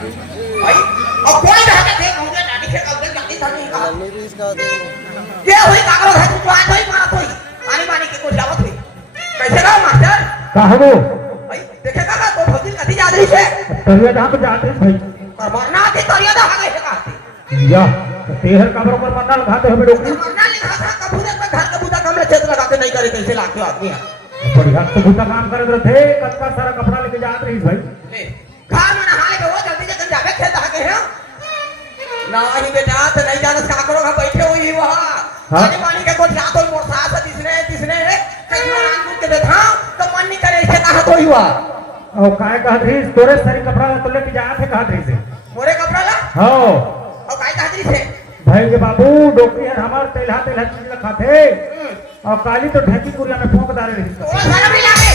भाई और कोई रह के देख मुझे डाडी के कब तक जल्दी था नहीं कहा ये हुई कागलो है तू आज भाई मारा कोई पानी पानी के को जावत हुई कैसे रहा मास्टर कहबो भाई देखे काका तो फौजी कदी याद रही है तरिया जहां पे जाते भाई पर मरना थी तरिया दा हां कैसे कहती या तेहर कब्र पर मरना लगाते हमें डॉक्टर मरना लिखा था कबूतर पे घर कबूतर कमरे छेद लगाते नहीं करे कैसे लाते आदमी है बढ़िया तो बुता काम करे थे कच्चा सारा कपड़ा लेके जात रही भाई ले खान में नहा के वो जल्दी से जावे खेत आके हैं नहीं बेटा तो नहीं जाना क्या करोगा बैठे हुई वहां पानी पानी के को जातो मोरसा से दिसने कहीं नाम दूध के देखा तो मन नहीं करे इसे कहा तो हुआ और काय कहत रही तोरे सारी कपड़ा तो लेके जात है कहत रही से मोरे कपड़ा ला हां और काय कहत रही से भाई के बाबू डॉक्टर है हमार तेलहा चीज लखा थे और काली तो ढेकी पुरिया में फूंक डाले रही तो सारा भी लागे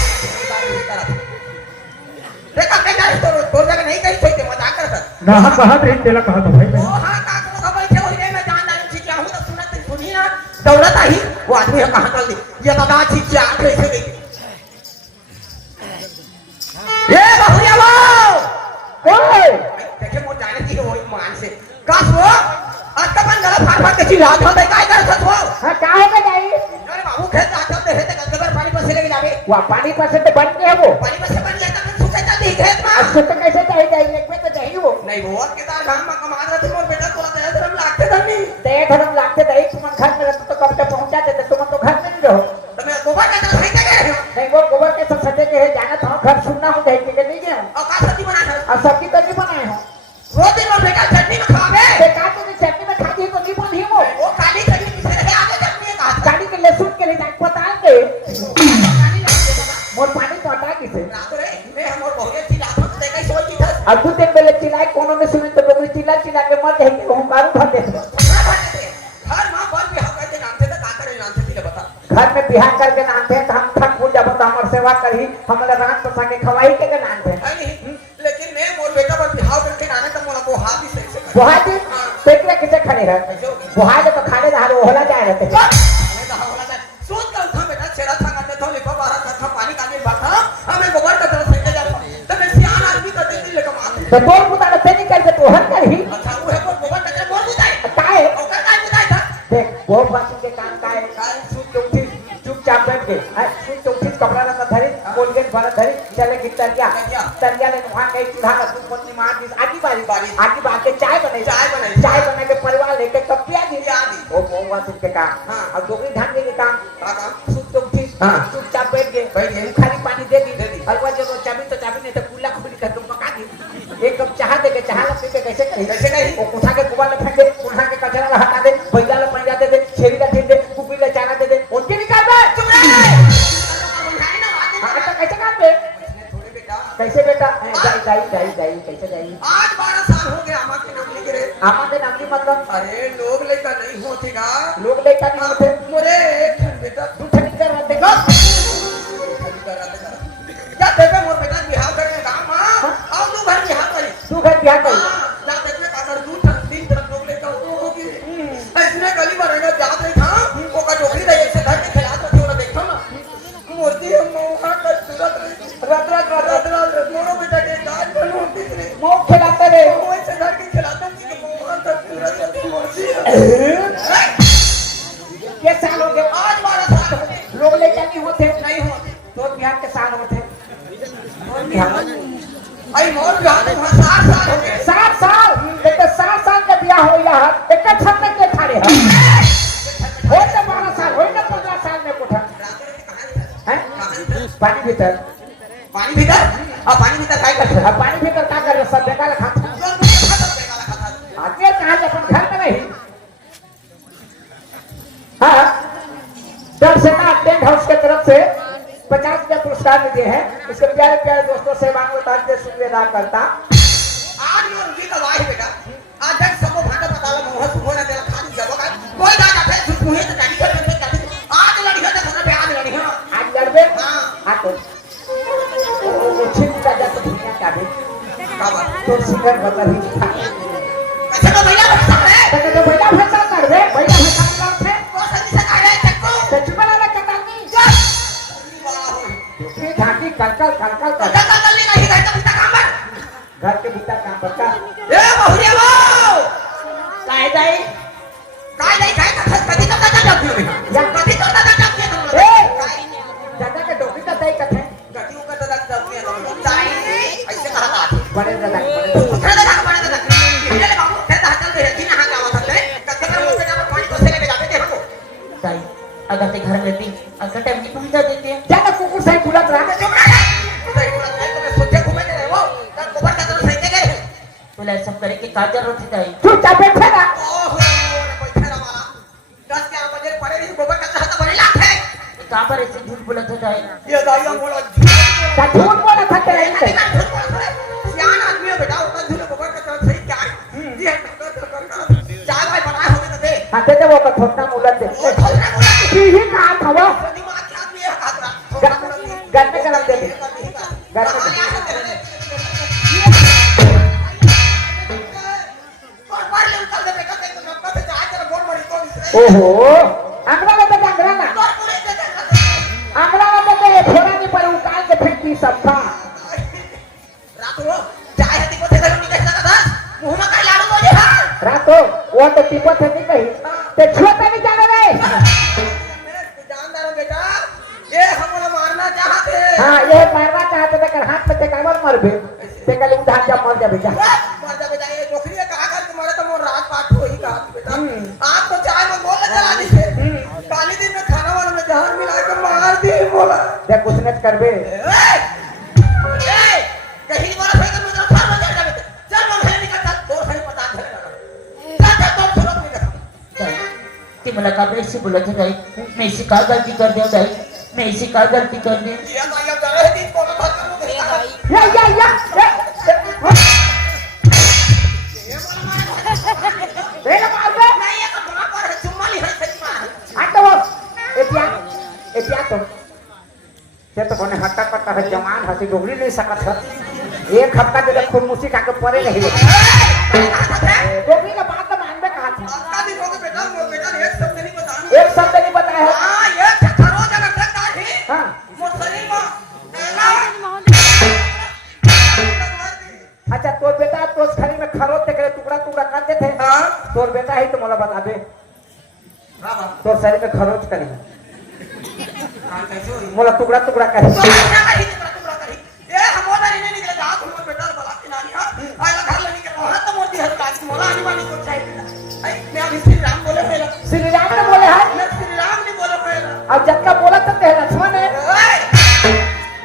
देखा क्या तो जगह नहीं कहीं सोचते मजाक करता ना हम कहत रही तेला कहत भाई ओ हां का को बैठे हुई रे मैं जान डालूं छी क्या हूं तो सुनत सुनी ना दौलत आई वो आदमी है कहां चल दी ये दादा छी क्या कैसे गई ये बहुरिया वो ओए देखे मोर जाने की वो मान से कास वो आज तक मन गला फाड़ के चिल्ला था काय करत हो हां का है के जाई अरे बाबू खेत आते है तो कबर पानी पर से लेके जावे वा पानी पर से तो बन के है वो पानी पर से बन जाता मैं सुखाता नहीं खेत में अब तो कैसे जाई जाई लेक में तो जाई वो नहीं वो केदार धाम में कमा रहा था मोर बेटा तोरा दे धर्म लागते धरनी ते धर्म लागते दई तुम घर में रहते तो कब तक पहुंच जाते थे तुम तो घर में नहीं रहो तो मैं गोबर का सही के गए नहीं वो गोबर के सब सटे के है जाना था घर सुनना हो जाए के नहीं गया और का सब्जी बना है अब सब्जी तो नहीं बनाए हो रोज दिन में बेटा चटनी में खावे बेकार तो चटनी में खाती तो नहीं बनी वो काली चटनी किसे है आगे चटनी का गाड़ी के लहसुन के लिए जाके पता के मोर पानी तो हटा किसे रात रे मैं हम और बहुरे थी रात में देखै सोच थी था अब तू देख पहले चिल्लाए कोनो में सुने तो लोग चिल्ला के मर जाए कि हम कारू भर दे हर मां बाल बिहार करके नाम से का करे नाम से बता घर में बिहार करके नाम थे तो हम थक पूजा बता हमर सेवा करी हमला रात पसा के खवाई के नाम थे नहीं लेकिन मैं मोर बेटा पर बिहार करके नाने तो मोला को हाथ ही सही से बुहा जी पेटला किसे खड़े रह बुहा तो खाने दाल होला जाए रहते मैं तो होला जाए सोच कर उठा बेटा छेड़ा था करते तो लिखो 12 था पानी का में बैठा हमें गोबर का तरफ से जाता तो मैं सियान आदमी का देख ले कमा तो बोल बुता तो नहीं करके तो हर कर ही अच्छा वो है गोबर का बोल बुताई काहे और का बुताई था देख वो बात के काम काहे काहे सूट उठी चुपचाप बैठ के सूट उठी कपड़ा ना धरी कोलगेट भरा धरी चले की तरिया ले वहां गई चूल्हा का दूध पत्नी मार दी आगी बारी के चाय बना के परिवार लेके कब पिया दी वो बोवा के काम हां और दोगरी धान के काम सूट उठी चुपचाप बैठ गए खाली पानी दे दी और वो जो चाबी नहीं तो कुल्ला खुली कर तुम पका दी एक कप चाह दे के चाह ला पी के कैसे करी वो उठा के कुबा ले फेंक दे उठा के कचरा ला हटा दे भैया ला पंजा दे छेरी ला दे कुबी ला चाना दे उनके निकाल दे चुप रह हां तो कैसे काम दे कैसे बेटा जाई कैसे जाई आज 12 साल हो गए आमा के नौकरी करे आमा के नौकरी मतलब अरे लोग लेका नहीं होतेगा लोग लेका नहीं होते मोरे बेटा तू ठगी कर रहा देखो क्या देखो मोर बेटा बिहार करके काम हां और तू घर बिहार करी तू घर बिहार करी जा देखने का कर 2 3 तरफ लोग लेका होगी इसने गली में रहेगा याद नहीं था वो का नौकरी रही से घर के खिला तो थोड़ा देखो ना मूर्ति हम वहां का सूरत रात मोरो बेटा के गाज बनू तीसरे वो खिलाते रे वो ऐसे घर के खिलाते कि वहां का सूरत मूर्ति के साल हो गए आज 12 साल हो गए लोग लेका नहीं होते नहीं होते तो बिहार के साल होते आई मोर बिहार में 7 साल हो गए 7 साल बेटा 7 साल का ब्याह हो या एक छत में के खड़े हैं हो तो 12 साल हो ना 15 साल में कोठा हैं पानी भीतर अब पानी भीतर काय करते अब पानी भीतर का कर सब बेकार खाता आगे कहां अपन घर में नहीं हां जब सेना टेंट हाउस की तरफ से 50 रुपया पुरस्कार मिले हैं इसके प्यारे दोस्तों से मांगो ताकि शुक्रिया करता आज ये उनकी गवाही बेटा आज तक सबको भाटा बताला मोह सुनो ना तेरा खाली जगह का कोई ना जाते सुपुहे तो गाड़ी कर आज लड़ी है तो घर पे आज लड़ी है आज लड़बे हां आ तो छिपता जाता दुनिया का भी का बात तो सिंगर बता ही अच्छा तो भैया भैसा रे तो भैया भैसा कर दे भैया भैसा कर दे वो सही से आ रहा है चक्को सच में वाला कटानी वाह ये झांकी कलकल तो नहीं नहीं नहीं काम घर के भीतर काम बच्चा ए बहुरिया बाऊ काय जाई काय नाही काय कधी तो दादा टाकतो या कधी तो दादा टाकतो ए दादा के डोकी का दई कथे कधी उका दादा टाकतो जाई ऐसे कहा था बड़े दादा खड़ा दादा बड़ा दादा इधर बाबू तेरा हाथ चल रही है ना गावा था कच्चे कर मुझे ना पानी को से लेके जाते थे हमको ताई अगर ते घर लेती अगर टाइम की पहुंचा देते हैं जाना कुकुर सही बुलात रहा चुप रह सही बोला है तो मैं सोचे घूमे रहे वो तब गोबर का तरफ सही गए बोला सब करे के का जरूरत है ताई चुपचाप बैठे ना ओहो बैठे ना मारा 10 बजे पड़े नहीं गोबर का तरफ तो बड़ी लात है कहां पर ऐसे झूठ बोलत है ताई ये दाइया बोला ता झूठ बोला था तेरे से सियान आदमी है बेटा उतना झूठ गोबर का तरफ सही क्या है ये चाय भाई बनाए होंगे तो दे हां ते वो का छोटा मुलत दे ओ खोलना बोला ही कहा था वो दिमाग क्या आदमी है हाथ घर में कलम दे घर में ओहो अंगड़ा में तो अंगड़ा ना अंगड़ा में तो ये फोड़ा नहीं पर उकाल के फेंकती सबका रातो वो तो टिपत है नहीं कही ते छोटा नहीं जाने रे हाँ ये मारना चाहते थे कर हाथ में ते काबर मर बे ते कल उठा जा मर जा बेटा आप तो चाय में बोल चला दीजिए काली दिन में खाना वाला में जहर मिला के मार दी बोला देख कुछ नहीं करबे कहीं बोला भाई तो मुझे फाड़ हो जाएगा बेटा चल मैं घर निकल चल दो सही पता चलेगा चल तो सुनो नहीं ताई ते मला का ऐसे बोलत है ताई मैं इसी का गलती कर दिया ताई मैं इसी का गलती कर दी ये तो ये जा रहे दिन को तो बात करूं या बेला मार बे नहीं ये तो बड़ा पर है चुम्मा ली है सही मार आता वो एतिया तो ये तो कोने हट्टा कट्टा है जवान हसी डोगरी नहीं सकत है एक हफ्ता के लिए खुरमुसी खा के परे नहीं डोगरी का बात तो मानबे कहा था आपका भी होगा बेटा वो बेटा एक शब्द नहीं बताना एक शब्द नहीं बताया है हां ये खरो जगह तक काठी हां मोर शरीर में अच्छा तोर बेटा तो खरी में खरोच के टुकड़ा टुकड़ा करते थे हां तोर बेटा ही तो मोला बता दे हां तोर शरीर में खरोच करी हां कैसे हुई मोला टुकड़ा टुकड़ा करी ए हमोला नहीं निकले जा तुम बेटा बला के नानी हां आला घर लेने के औरत तो मोटी है काज मोला आनी वाली को चाहिए आई मैं अभी श्री राम बोले पहला श्री राम ने बोले है मैं श्री राम नहीं बोले पहला अब जब का बोला तो ते लक्ष्मण है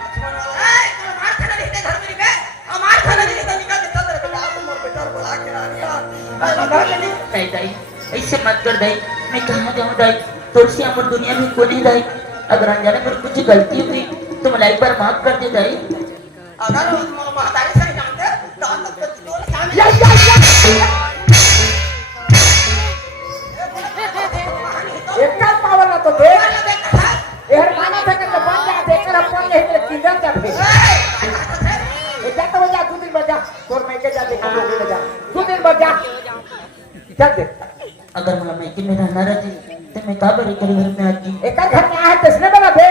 लक्ष्मण ए मार खाना नहीं घर में निकले हमार खाना नहीं तो निकल के चल रे बेटा तुम मोर बेटा बला के नानी हां आला घर लेने ताई ताई ऐसे मत कर दाई मैं कहां जाऊं दाई तुलसी अमर दुनिया में कोई नहीं दाई अगर अनजाने में कुछ गलती हुई तो मला एक बार माफ कर दे दाई अगर महतारी से जानते तो तो सामने या एक काल पावला तो दे एहर माना था कि तो बन जा देकर अपन नहीं तो किधर जा फिर ए जा तो जा 2 दिन बजा तोर मैं के जा देख डोगरी में जा 2 दिन बजा चल दे अगर मला मायके में रहना रहती तो मैं का बड़ी करे घर में आती एक घर में आया किसने बना दे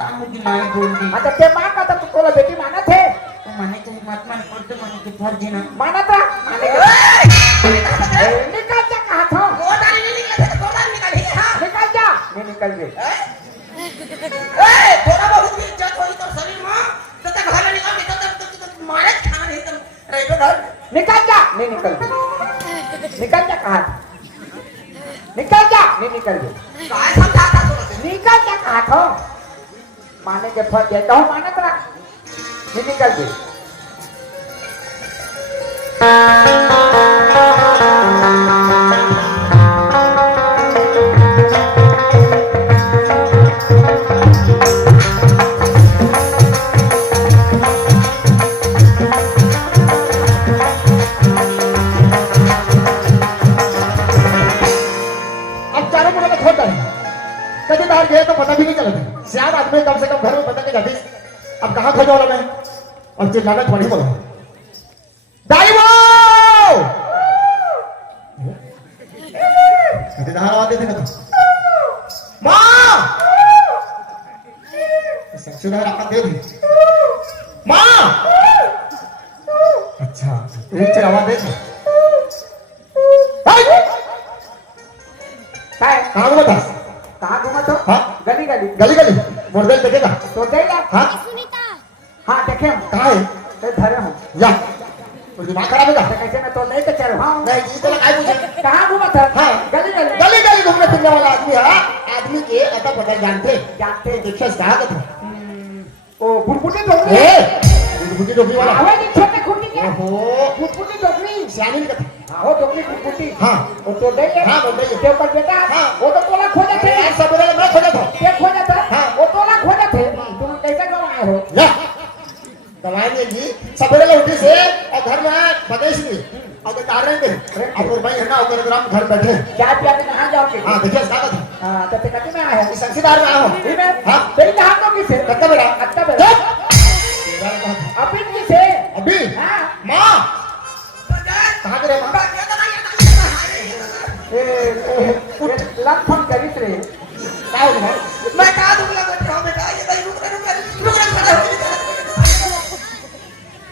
काम होगी माई बोल दी अच्छा ते मां का तो तोला बेटी माना थे तो माने चाहे मत मान पर तो माने के फर्ज है ना माना था माने के ए निकल जा कहा था वो दानी नहीं निकले थे तो दानी निकल ही हां निकल जा नहीं निकल गए ए थोड़ा बहुत भी इज्जत होई तो शरीर में तो तक घर निकल के तो मारे खाना नहीं तुम रह घर निकल जा नहीं निकल गए निकल जा कहा निकल जा नहीं निकल गए काय समझाता तू निकल जा कहा था माने के फर्ज है तो माने करा नहीं निकल गए अब चारों मुझे छोड़ता है कभी बाहर गए तो पता भी नहीं चलता सियार आदमी कम से कम घर में बता के जाते अब कहाँ खोजा वाला मैं और चिल्लाना थोड़ी बोला दाई वो आवाज देते ना माँ सुना रखा दे माँ एक चलावा दे काय कहाँ घूमा था कहाँ घूमत हो हाँ गली गली गली गली मोरदेल देखेगा तो देगा हाँ हाँ देखे हम कहाँ है तो धरे हूँ या और दिमाग खराब है तो कैसे मैं तो नहीं तो चल हाँ नहीं ये तो लगाए मुझे कहाँ घूमत है हाँ गली गली गली गली घूमने फिरने वाला आदमी है आदमी के अता पता जानते जानते देखिए कहाँ का था ओ बुटबुटी टोकरी ए बुटी टोपी वाला आवाज एक छोटे खुटी क्या ओहो बुटबुटी टोकरी सियानी का था हाँ वो टोकरी बुटबुटी हाँ वो तो देंगे हाँ, वो देंगे। के ऊपर बेटा हाँ। वो तो तोला खोजा थे अरे सब बोले मैं खोजा था के खोजा था हाँ। वो तोला खोजा थे तुम कैसे गवाए हो या दवाई देंगी सवेरे उठी से और घर में बदेश नहीं और तो डाल रहे थे अब और भाई है ना और ग्राम घर बैठे क्या पिया के कहाँ जाओगे हाँ देखिए कहाँ का था हाँ तो कति में आया है इस अंशीदार में आया हूँ ठीक है हाँ तेरी कहाँ तो किसे कत्ता बेटा अच्छा बेटा चुप अभी किसे अभी हाँ माँ कहाँ के रहे माँ लंफन करी रे क्या हो गया मैं कहा दूंगा बेटा बेटा ये भाई रुक रहा खड़ा हो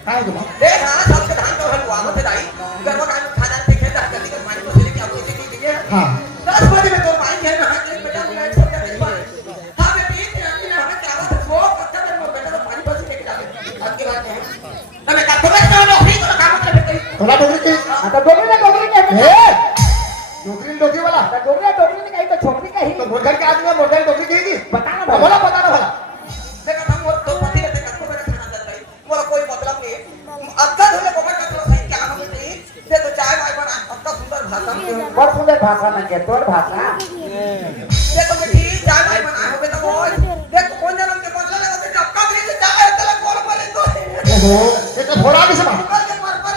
क्या हो गया देख हाँ सबके धान का हलवा मत दाई गर्व का खाना से खेलता है जल्दी कर पानी को लेके आप इसे की दीजिए हाँ 10 बजे में तो पानी है ना एक बेटा बुलाए सबका देखो हां बेटी तेरी ना हमें क्या बात वो पत्ता में बेटा तो पानी बस लेके जावे आज की बात है ना मैं का तुम्हें तो नौकरी को काम कर बेटी थोड़ा डोगरी की हाँ तो डोगरी के ए डोगरी वाला डोगरी ने कही तो छोकरी कही तो मोटर के आदमी मोटर डोगरी कहेगी बता ना बोला पता ना भला देखा था मोर तो पति रहते कब मेरा खाना चल रही मोर कोई मतलब नहीं है अक्का धोले को मैं कहता सही क्या हम नहीं दे तो चाय वाय बना अक्का सुंदर भाषा में बहुत सुंदर भाषा में के तोर भाषा देखो बेटी चाय वाय बना हो तो बोल देखो कौन जन्म के बदला लगा तो अक्का भी से चाय तलक बोल बोले तो ओहो ये तो थोड़ा भी समा कल के मर पर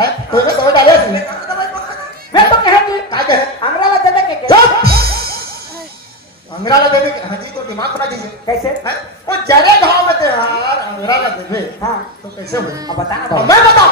है तो डाले थे मैं कहता भाई पकड़ मैं तो कहेंगे क्या कहे अंग्रेला दे दे के चुप अंग्रेला देवे हाँ जी तो दिमाग बना दीजिए कैसे हैं? वो जरे घाव में थे यार अंग्रेला देवे हाँ तो कैसे हो अब बता ना अब मैं बता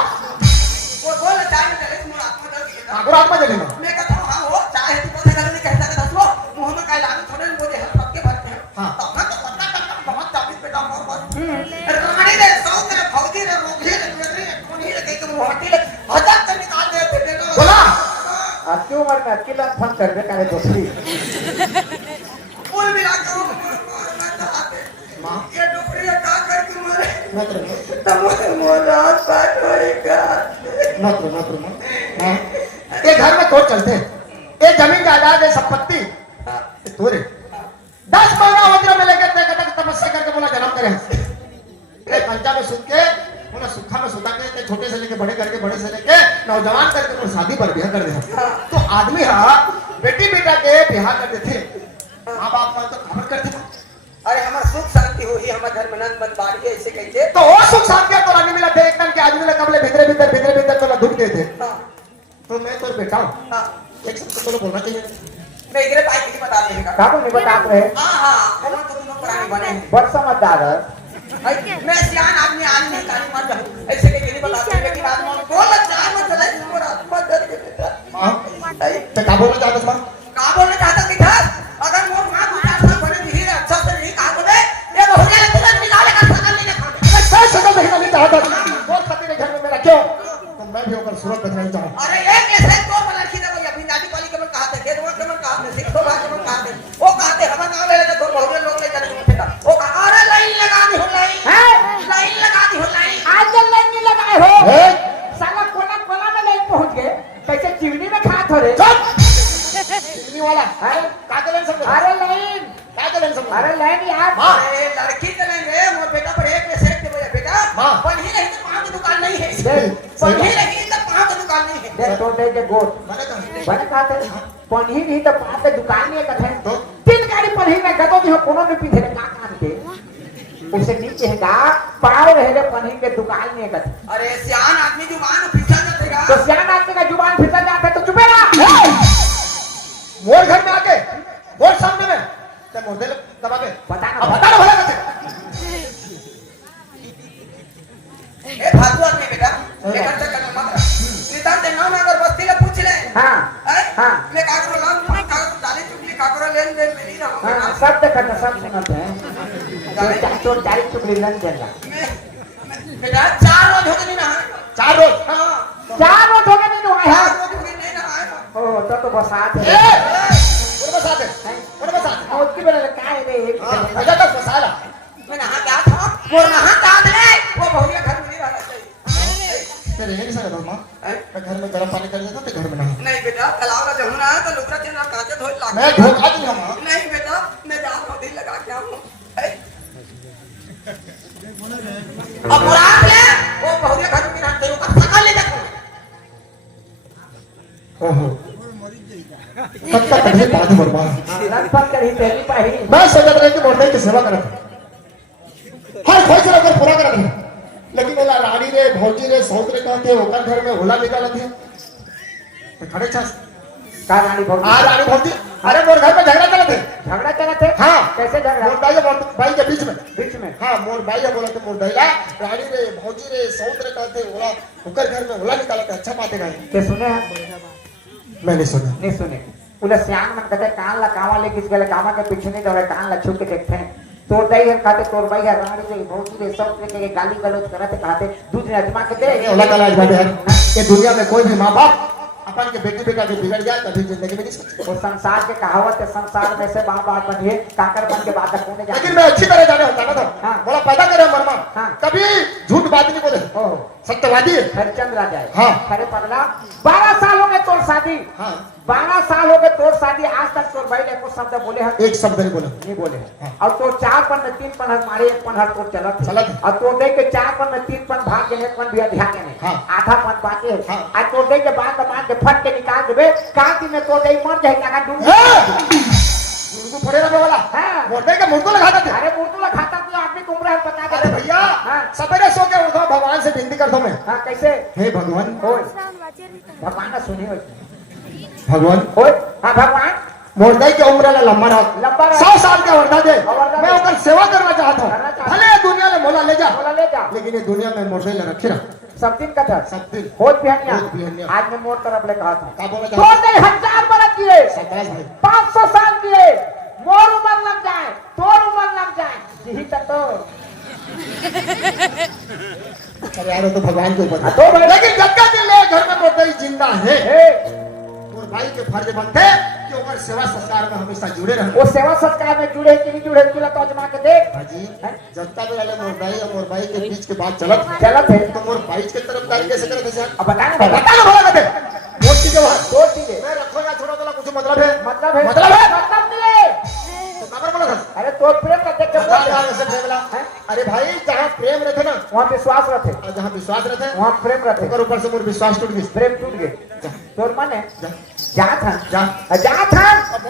वो बोल चाय में चले तुम आत्मा दर्द के आगुर आत्मा जलेगा मैं कहता हूं हां हो चाय है तो घर में कहता है दसलो मुंह में काय लागू थोड़े मुझे हल पक्के भरते हैं हाँ। तब ना तो पत्ता का बहुत चाबी पे डाल और रानी ने सौ तेरे फौजी ने रोके ने मेरे कोनी ने कहीं तुम हटी ले हजार तक निकाल दे फिर देखो बोला अब क्यों मर में अकेला फोन कर दे करे दोस्ती कुल मिला के माँ ये डोकरी का कर के मारे मत रहो तब मोरा पाट होएगा मत रहो हाँ ये घर में तो चलते ये जमीन जायदाद है संपत्ति ये तोरे 10 महीना वज्र में लेके तपस्या करके बोला जन्म करे ये पंजा में सुन के बोला सुखा में सुता के छोटे से लेके बड़े करके बड़े से लेके नौजवान करके बोला शादी पर ब्याह कर दे तो आदमी हाँ बेटी बेटा के ब्याह कर देते माँ बाप का तो खबर करते अरे हमार सुख शांति हो ही हमार घर में नंद बन बाड़ी है ऐसे कहते तो वो सुख शांति तो नहीं मिला थे एकदम के आदमी ने कबले भीतर तो दुख देते हां तो मैं तो बेटा हूँ हां एक शब्द तो बोलना चाहिए मैं इधर पाई के लिए बता देगा काबू नहीं बता रहे हां हां हम तो दोनों पुराने बने हैं बड़ समझदार है मैं सियान आदमी आदमी काली मर जाऊं ऐसे के लिए बता दूं लेकिन आदमी बोल चाय में चला मोर आत्मा डर के देता हाँ तो क्या बोलना चाहता था का बोलना चाहता कि था अगर मोर मां को चार बने दी है अच्छा से नहीं कहा बोले ये हो गया तुरंत निकाले का सकल नहीं रखा मैं शक्ल देखना नहीं चाहता बहुत खातिर घर में मेरा क्यों तो मैं भी होकर सूरत देखना नहीं चाहता अरे एक ऐसे तो लड़की ने वही अपनी दादी वाली के मन कहा था खेत के मन कहा था सिखो भाई के मन कहा था वो कहते हम गांव में तो बहुत लोग ले जाने को थे वो कहा अरे लाइन लगा दी हो लाइन लगा दी हो लाइन आज जब लाइन नहीं लगाए हो ए साला कोला में लाइन पहुंच गए कैसे चिमनी में खा थोड़े चुप चिमनी वाला अरे कागलन समझ अरे लाइन कागलन समझ अरे लाइन यार माँ अरे लड़की के नहीं रे मोर बेटा पर एक में सेट दे बेटा हाँ। बन ही नहीं तो पान की दुकान नहीं है सही बन ही नहीं तो पान की दुकान नहीं है दे तो दे के गोट मैंने कहा बने खाते पन्ही नहीं तो पाते दुकान नहीं कथे तो? 3 गाड़ी पन्ही में गदो भी कोनो ने पीछे का काम के उसे नीचे है का पाव रहे रे पन्ही के दुकान नहीं कथे अरे सियान आदमी जुबान फिसल जातेगा तो सियान आदमी का जुबान फिसल जाता है तो चुपे रहा मोर घर में आके मोर सामने में क्या मोर दे दबा के बता अब ना बता ना भला कैसे ए फालतू आदमी बेटा लेकर से करना मत निदान ते नाम अगर बस्ती ले पूछ ले हां हाँ। मैं का करो लान का डाले चुगली का करो लेन देन मिली ना हां सब देखत सब सुनत है तो 4 चुगली लन देला बेटा 4 रोज हो गई ना 4 रोज हां बसात ए, है कोण बसाते कोण बसाते मोदी बोला काय रे मजा तक बसाला मैं नहा क्या था वो नहा क्या ले वो बहुरिया घर में नहीं रहना चाहिए तेरे ये नहीं सकता मां हैं? मैं घर में गर्म पानी कर देता तो घर में नहा नहीं बेटा कलाव का जमुना है तो लुकरा चेना काटे धोए लाग मैं धोखा दूंगा मां नहीं बेटा मैं जा रहा हूँ दिल लगा के आऊँ अब बुराक ले वो बहुरिया घर में नहीं तेरे ऊपर सका ले देखो ओहो तब तक कभी बात बर्बाद लगभग करी पहली पाही मैं सोचत रहे कि मोरदे की सेवा करत हर खोज अगर पूरा करत है लेकिन बोला रानी रे भौजी रे सौत रे कहते ओकर घर में होला निकालत है तो खड़े छस का रानी बहुत आ रानी भौजी अरे मोर घर में झगड़ा चलत है झगड़ा चला थे हाँ कैसे झगड़ा मोर भाई और भाई के बीच में बीच में हाँ मोर भाई बोला तो मोर दैला रानी रे भौजी रे सौत रे कहते होला ओकर घर में होला निकालत है अच्छा बात है के सुने हैं मैंने सुना नहीं सुने उले सियान मन कहते कान ला कावा ले किस गले कावा के पीछे नहीं दौड़े कान ला छू के देखते हैं तोर दई है कहते तोर भाई है रानी रे भौजी रे सब के गाली गलौज करते कहते दूध ने अजमा के दे होला का लाज बात है ये दुनिया में कोई भी माँ बाप अपन के बेटी बेटा के बिगड़ जाए कभी जिंदगी में नहीं सकते और संसार के कहावत है संसार में से बाप बाप बनिए काकर बन के बात कोने जाए लेकिन मैं अच्छी तरह जाने होता ना तो हाँ। बोला पैदा करे मरमा हाँ। कभी झूठ बात नहीं बोले ओह सत्यवादी है हरिचंद्र आ जाए हाँ। अरे पगला 12 साल हो गए तोर शादी हाँ 12 साल हो गए तोर शादी आज तक तोर भाई ने कुछ शब्द बोले हैं एक शब्द नहीं बोला नहीं बोले हैं हाँ। और तोर 4 पन में 3 पन मारे 1 पन हर तोर चलत चलत है। और तोर दे के 4 पन में 3 पन भाग के 1 पन भी ध्यान के नहीं हाँ। आधा पन बाकी है हाँ। आज तोर दे के बाद मार के फट के निकाल देबे कांति में तोर दे मर जाए लगा डूब उनको पड़े रहने वाला हाँ। मोटे के मुंह को लगाता थे अरे मुर्तुला खाता तो आदमी को उम्र है पता अरे दे भैया हाँ। सवेरे सो के उठो भगवान से विनती करता हूं मैं हां कैसे हे भगवान ओए भगवान ने सुनी होई भगवान ओए हां भगवान मोटे के उम्र ला लंबा लंबा रहा रहा। 100 साल के वरदा दे वरदा मैं दे। ओकर सेवा करना चाहता करना हूं चाहता। भले दुनिया में मोला ले जा बोला ले जा लेकिन ये दुनिया में मोटे ले रखे रहा सब दिन का था सब दिन होत बिहनिया होत बिहनिया। आज मैं मोर तरफ ले कहा था का बोला तो जा नहीं 1000 बरस किए शाबाश भाई 500 साल किए मोर उम्र लग जाए तोर उम्र लग जाए यही तक तो अरे यार वो तो भगवान के ऊपर है। तो भाई लेकिन जब तक ये ले घर में मोटे जिंदा है ए और भाई के फर्ज बनते कि ओकर सेवा संस्कार में हमेशा जुड़े रहे वो सेवा सत्कार में जुड़े कि नहीं जुड़े तुला तो अजमा के देख हाजी जनता में वाले मोर भाई और मोर भाई के बीच के बात चलत चलत है तो मोर भाई के तरफ गाड़ी कैसे करे थे अब बता ना बता ना बोला कहते वो चीज है दो चीजें मैं रखो या छोड़ो तो कुछ मतलब है मतलब है मतलब है मतलब नहीं है तो काबर बोला था अरे तो प्रेम का देख के बता बोल यार ऐसे प्रेम ला अरे भाई जहां प्रेम रहते ना वहाँ विश्वास रहते और जहां विश्वास रहते वहाँ प्रेम रहते ओकर ऊपर से मोर विश्वास टूट गई प्रेम टूट गए तोर मन है जा जा था जा जा था अब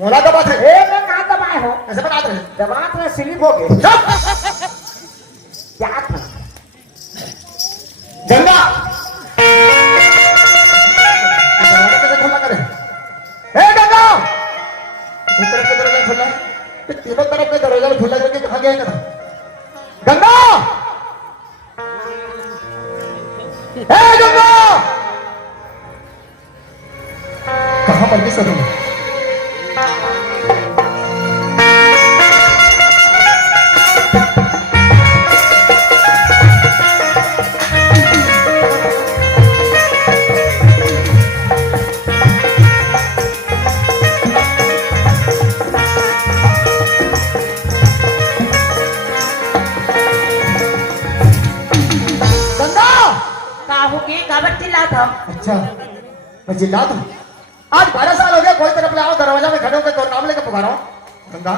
मोला का बात है ए मैं कहाँ दबाए हो ऐसे बता रहे दबात में स्लिप हो गए चुप क्या था गंगा दरवाजा कैसे खुला करे ए गंगा भीतर के दरवाजा खुला ये तीनों तरफ के दरवाजा खुला करके कहाँ गया था गंगा ए गंगा कहाँ पर किस तुम गंगा का हो गए काबर चिल्ला था अच्छा मैं चिल्ला था आज 12 साल हो गया कोई तरफ ले आओ दरवाजा में खड़े होकर तो नाम लेकर पुकारा हूं गंगा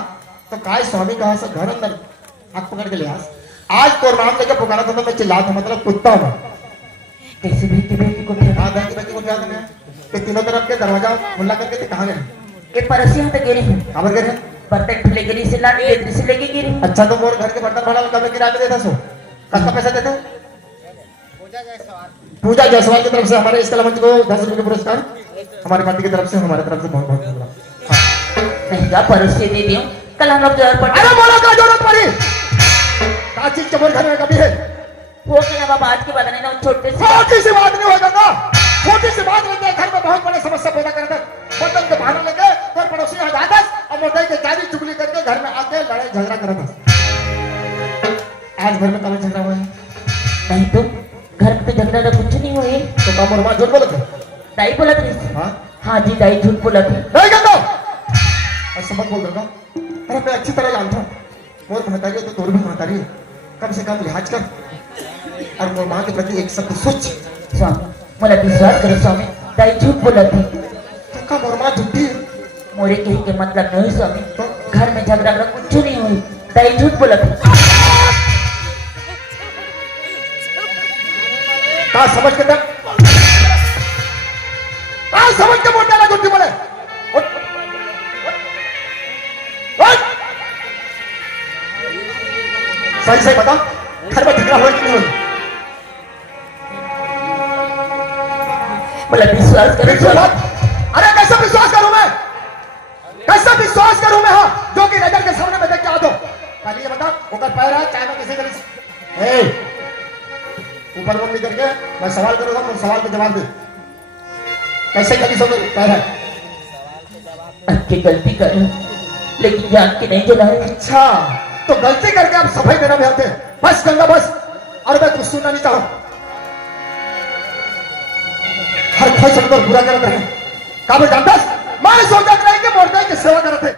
तो काय स्वामी कहा से घर अंदर हाथ पकड़ के ले आज तो नाम लेकर पुकारा था तो मैं चिल्ला था मतलब कुत्ता हूं कैसे बेटी बेटी को फिर हाँ बेटी को क्या करना है ये तीनों तरफ के दरवाजा खुला करके थे कहाँ गए ये परसी हम तो गिरे हैं कहाँ पर गए बर्तन खुले गिरी से लाने इधर से लेके गिरे हैं। अच्छा तो मोर घर के बर्तन भाड़ा कब किराए में देता सो कितना पैसा देते पूजा जायसवाल की तरफ से हमारे इस कलामंच को 10 रुपए का पुरस्कार हमारी पार्टी की तरफ से हमारे तरफ से बहुत बहुत धन्यवाद हाँ। महंगा परोसे दे दियो कल हम लोग जहर पड़ अरे बोलो क्या जरूरत पड़ी काची चमन घर में कभी है वो के ना बाबा आज के बदले ना छोटे से छोटी सी बात नहीं होगा ना छोटी सी बात लेके घर में बहुत बड़ी समस्या पैदा करते बर्तन के बहाना लेके और पड़ोसी यहाँ जाता और मोटाई के चाबी चुगली करके घर में आके लड़ाई झगड़ा करता आज घर में कभी झगड़ा हुआ है नहीं तो घर में तो झगड़ा तो कुछ नहीं हुए तो काम और माँ जोर बोलते दाई बोला तो हाँ हाँ जी दाई झूठ बोला थी। नहीं गंगा ऐसा मत बोल गंगा। अरे मैं अच्छी तरह जानता हूँ मोर महतारी है तो तोर भी महतारी है, कम से कम लिहाज कर और मोर माँ के प्रति एक शब्द सोच। स्वामी मला विश्वास करो स्वामी, दाई झूठ बोला थी। तो का मोर माँ झूठी है? मोरे कहे के मतलब नहीं स्वामी, तो घर में झगड़ा कुछ नहीं हुई, दाई झूठ बोला थी। का समझ के तक समझ के बोलता ना झूठी बोले। उठ, उठ। सही सही बता घर में झगड़ा हुआ कि नहीं हुई? मला विश्वास करो स्वामी। अरे कैसे विश्वास करूं मैं, कैसे विश्वास करूं मैं? हाँ जो कि नजर के सामने में देख के आ दो। पहले ये बता ऊपर पैर है चाय में किसी तरह ऊपर मुंह निकल के मैं सवाल करूंगा, तुम सवाल के जवाब दे। कैसे कभी सब पैर है? आपकी गलती कर लेकिन जान के नहीं जलाए। अच्छा तो गलती करके आप सफाई देना भी आते। बस गंगा बस, और मैं कुछ सुनना नहीं चाहूं। हर कोई सबको बुरा करते हैं काबिल जानता मारे सोचता नहीं कि मोड़ते की सेवा करते।